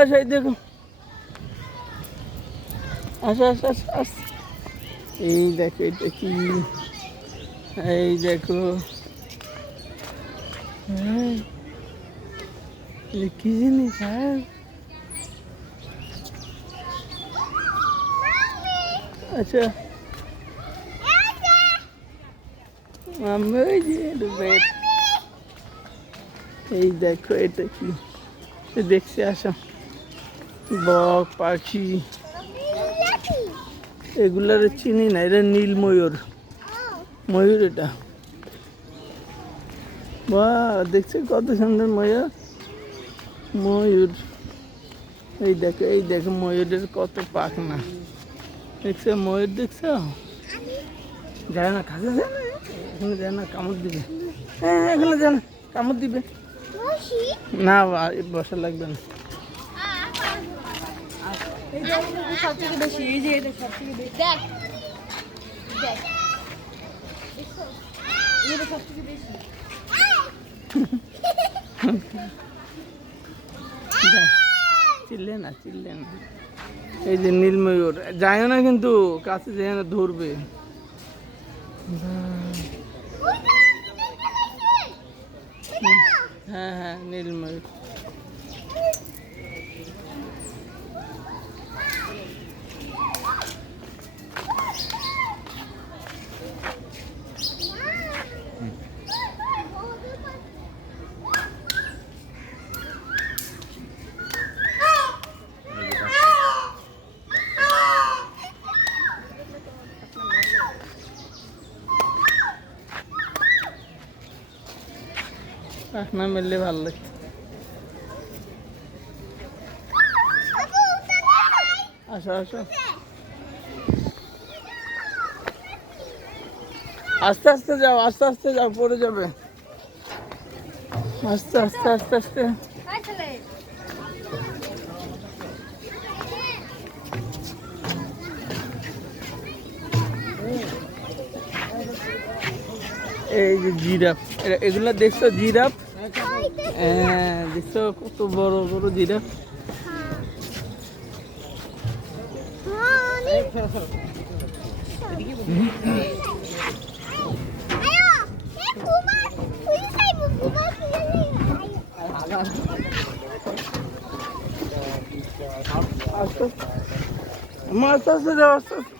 আসো এই দেখো, আসো আসো আসো আসো। এই দেখো এটা কি, এই দেখো কি জিনিস। হ্যাঁ আচ্ছা ওই যে এই দেখো এটা কি দেখছি। আসো বক পাখি, এগুলার চিনি না, এটা নীল ময়ূর, ময়ূর এটা। বাহ দেখছো কত সুন্দর ময়ূর, ময়ূর। এই দেখো এই দেখো ময়ূরের কত পাখনা দেখছো, ময়ূর দেখছো। যায় না, কাছে যায় না, এখানে যায় না, কামড় দিবে। হ্যাঁ এখানে যায় না, কামড় দিবে না, বসা লাগবে না। সবথেকে বেশি, এই যে এটা সবথেকে বেশি, দেখ দেখ, এটা সবথেকে বেশি। চিল্লে না, চিল্লে না। এই যে নীল ময়ূর, যায় না কিন্তু, কাছে যায় না, ধরবে। হ্যাঁ হ্যাঁ নীল ময়ূর। পাখনা মেললে ভালো লাগছে। আসো আসো, আস্তে আস্তে যাও, আস্তে আস্তে যাও, পড়ে যাবে। আস্তে আস্তে আস্তে আস্তে। এই যে জিরাফ, এগুলা দেখছো জিরাফ? হ্যাঁ দেখছো কত বড় বড় জিরাফ। আস্তে আস্তে যাও, আস্তে আস্তে।